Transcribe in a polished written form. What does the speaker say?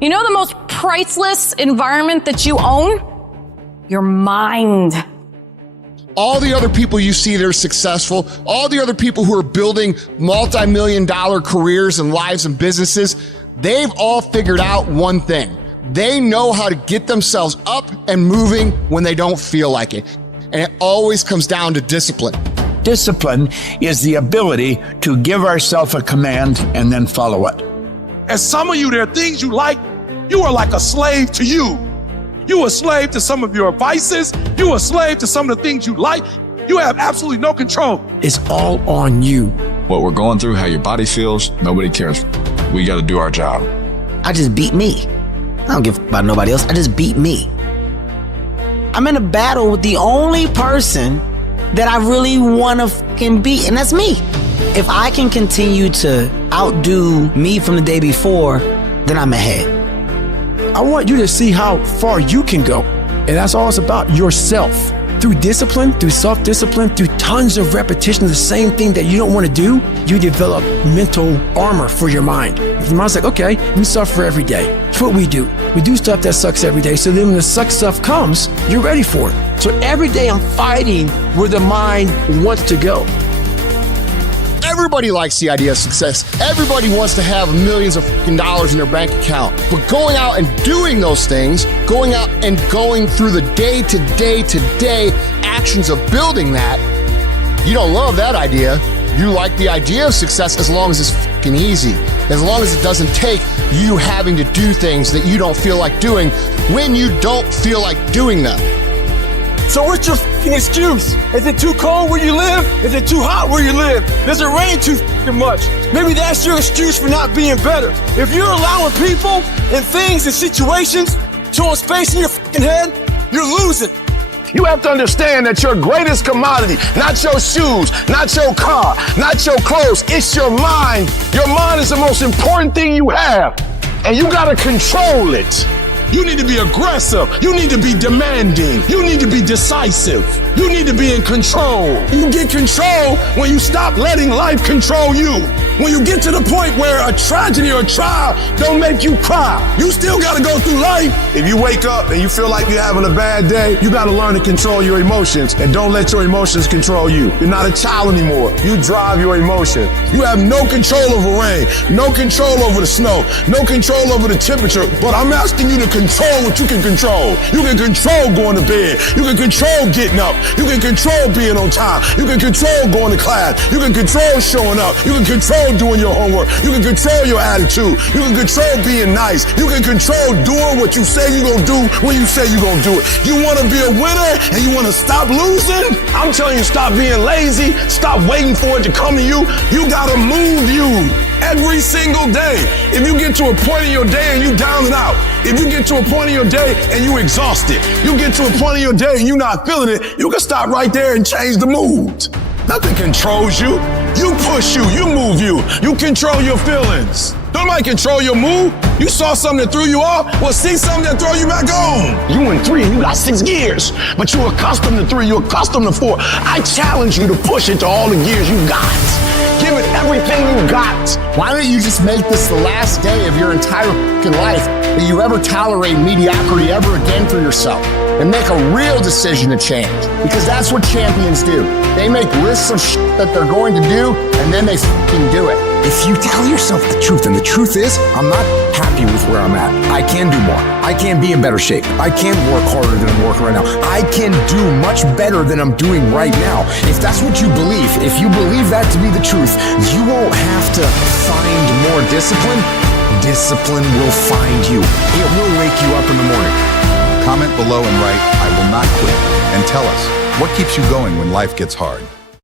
You know the most priceless environment that you own? Your mind. All the other people you see that are successful, all the other people who are building multi-million-dollar careers and lives and businesses, they've all figured out one thing. They know how to get themselves up and moving when they don't feel like it. And it always comes down to discipline. Discipline is the ability to give ourselves a command and then follow it. And some of you, there are things you like, you are like a slave to you. You are a slave to some of your vices. You are a slave to some of the things you like. You have absolutely no control. It's all on you. What we're going through, how your body feels, nobody cares. We got to do our job. I just beat me. I don't give about nobody else. I just beat me. I'm in a battle with the only person that I really want to fucking beat, and that's me. If I can continue to outdo me from the day before, then I'm ahead. I want you to see how far you can go. And that's all it's about, yourself. Through discipline, through self-discipline, through tons of repetition of the same thing that you don't want to do, you develop mental armor for your mind. Your mind's like, okay, we suffer every day. That's what we do. We do stuff that sucks every day. So then when the suck stuff comes, you're ready for it. So every day I'm fighting where the mind wants to go. Everybody likes the idea of success. Everybody wants to have millions of dollars in their bank account. But going out and doing those things, going out and going through the day-to-day actions of building that, you don't love that idea. You like the idea of success as long as it's fucking easy. As long as it doesn't take you having to do things that you don't feel like doing when you don't feel like doing them. So what's your fucking excuse? Is it too cold where you live? Is it too hot where you live? Does it rain too fucking much? Maybe that's your excuse for not being better. If you're allowing people and things and situations to hold space in your fucking head, you're losing. You have to understand that your greatest commodity, not your shoes, not your car, not your clothes, it's your mind. Your mind is the most important thing you have, and you gotta control it. You need to be aggressive. You need to be demanding. You need to be decisive. You need to be in control. You get control when you stop letting life control you. When you get to the point where a tragedy or a trial don't make you cry, you still gotta go through life. If you wake up and you feel like you're having a bad day, you gotta learn to control your emotions and don't let your emotions control you. You're not a child anymore. You drive your emotions. You have no control over rain, no control over the snow, no control over the temperature, but I'm asking you to control what you can control. You can control going to bed. You can control getting up. You can control being on time. You can control going to class. You can control showing up. You can control doing your homework. You can control your attitude. You can control being nice. You can control doing what you say you're going to do when you say you're going to do it. You want to be a winner and you want to stop losing? I'm telling you, stop being lazy. Stop waiting for it to come to you. You got to move you every single day. If you get to a point in your day and you down and out, if you get to a point in your day and you exhausted, you get to a point in your day and you're not feeling it, you can stop right there and change the mood. Nothing controls you. You push you. You move you. You control your feelings. Don't nobody control your mood. You saw something that threw you off, well, see something that throw you back on. You in 3 and you got 6 gears, but you're accustomed to 3, you're accustomed to 4. I challenge you to push it to all the gears you got. Give it everything you got. Why don't you just make this the last day of your entire fucking life that you ever tolerate mediocrity ever again for yourself and make a real decision to change? Because that's what champions do. They make lists of shit that they're going to do and then they fucking do it. If you tell yourself the truth, and the truth is, I'm not happy with where I'm at. I can do more. I can be in better shape. I can work harder than I'm working right now. I can do much better than I'm doing right now. If that's what you believe, if you believe that to be the truth, you won't have to find more discipline. Discipline will find you. It will wake you up in the morning. Comment below and write, "I will not quit," and tell us, what keeps you going when life gets hard?